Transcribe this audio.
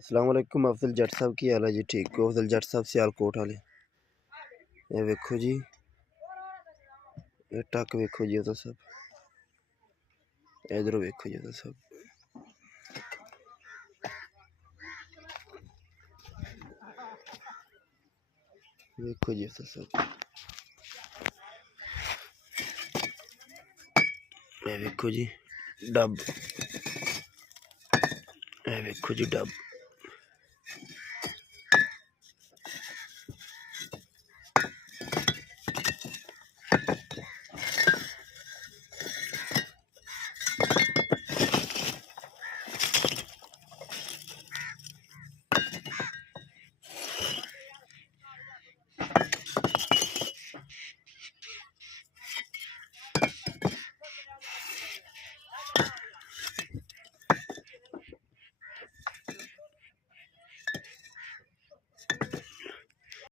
अस्सलाम वालेकुम अफजल जट साहब की हाल है जी। ठीक हो अफजल जट साहब सियालकोट वाले। ये वेखो जी, ये टक वेखो जी तो सब, इधर वेखो जी तो सब, वेखो जी तो सब, ये वेखो जी डब, ये वेखो जी डब।